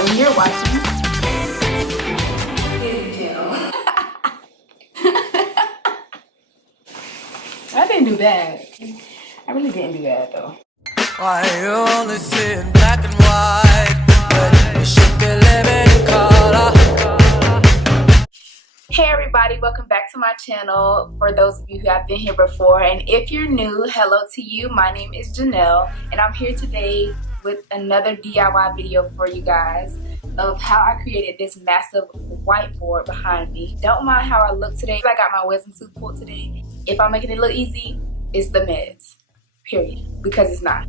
and you're watching I didn't do bad. I really didn't do bad though. Why you only see in black and white, but you should be living in color. Hey everybody, welcome back to my channel. For those of you who have been here before, and if you're new, hello to you. My name is Janelle, and I'm here today with another DIY video for you guys of how I created this massive whiteboard behind me. Don't mind how I look today. I got my wisdom tooth pulled today. If I'm making it look easy, it's the meds, period, because it's not.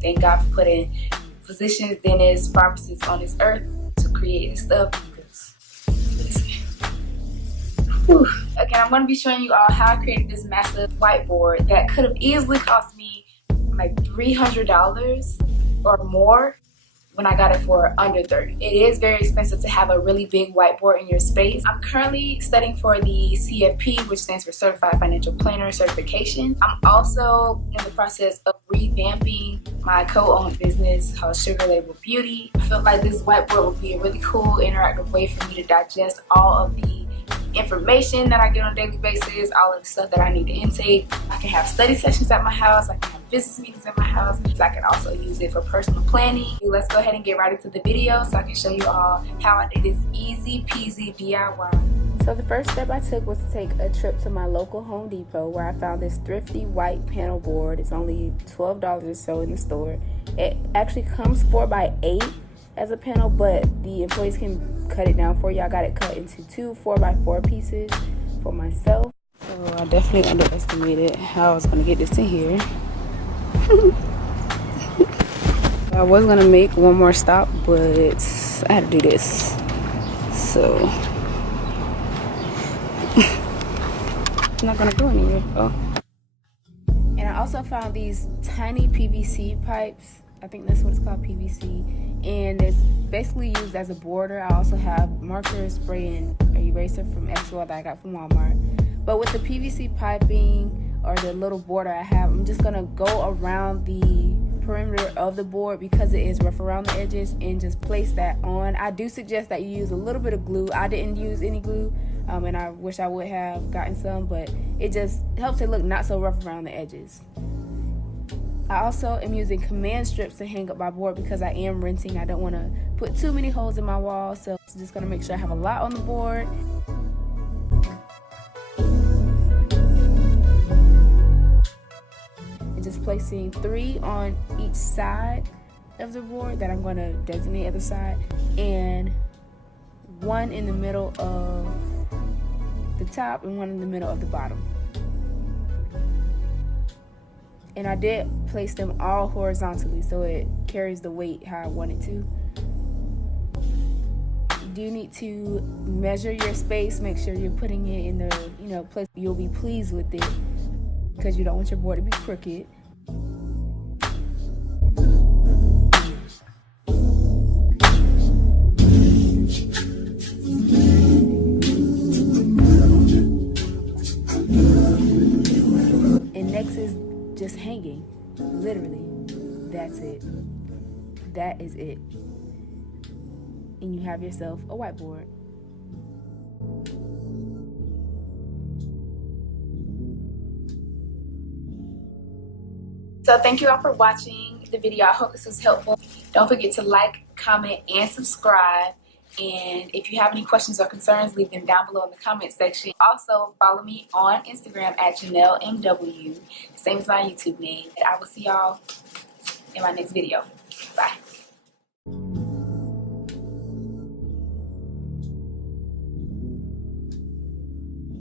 Thank God for putting physicians, dentists, pharmacists on this earth to create this stuff. Again, I'm going to be showing you all how I created this massive whiteboard that could have easily cost me like $300 or more when I got it for under $30. It is very expensive to have a really big whiteboard in your space. I'm currently studying for the CFP, which stands for Certified Financial Planner certification. I'm also in the process of revamping my co-owned business called Sugar Label Beauty. I felt like this whiteboard would be a really cool interactive way for me to digest all of the information that I get on a daily basis, all of the stuff that I need to intake. I can have study sessions at my house, I can have business meetings at my house, so I can also use it for personal planning. Let's go ahead and get right into the video so I can show you all how I did this easy peasy DIY. So the first step I took was to take a trip to my local Home Depot where I found this Thrifty white panel board. It's only $12 or so in the store. It actually comes 4x8 as a panel, but the employees can cut it down for you. I got it cut into two 4x4 pieces for myself. So I definitely underestimated how I was going to get this in here. I was going to make one more stop, but I had to do this. So it's not going to go anywhere. Oh. And I also found these tiny PVC pipes. I think that's what it's called, PVC, and it's basically used as a border. I also have markers, spray, and eraser from Expo that I got from Walmart. But with the PVC piping or the little border I have, I'm just gonna go around the perimeter of the board because it is rough around the edges and just place that on. I do suggest that you use a little bit of glue. I didn't use any glue, and I wish I would have gotten some, but it just helps it look not so rough around the edges. I also am using command strips to hang up my board because I am renting. I don't want to put too many holes in my wall, so I'm just going to make sure I have a lot on the board. And just placing 3 on each side of the board that I'm going to designate at the side, and 1 in the middle of the top and 1 in the middle of the bottom. And I did place them all horizontally so it carries the weight how I want it to. You do need to measure your space, make sure you're putting it in the place you'll be pleased with it, because you don't want your board to be crooked. And next is just hanging. Literally, that's it. That is it. And you have yourself a whiteboard. So thank you all for watching the video. I hope this was helpful. Don't forget to like, comment, and subscribe. And if you have any questions or concerns, leave them down below in the comment section. Also, follow me on Instagram at JanelleMW, same as my YouTube name. And I will see y'all in my next video. Bye.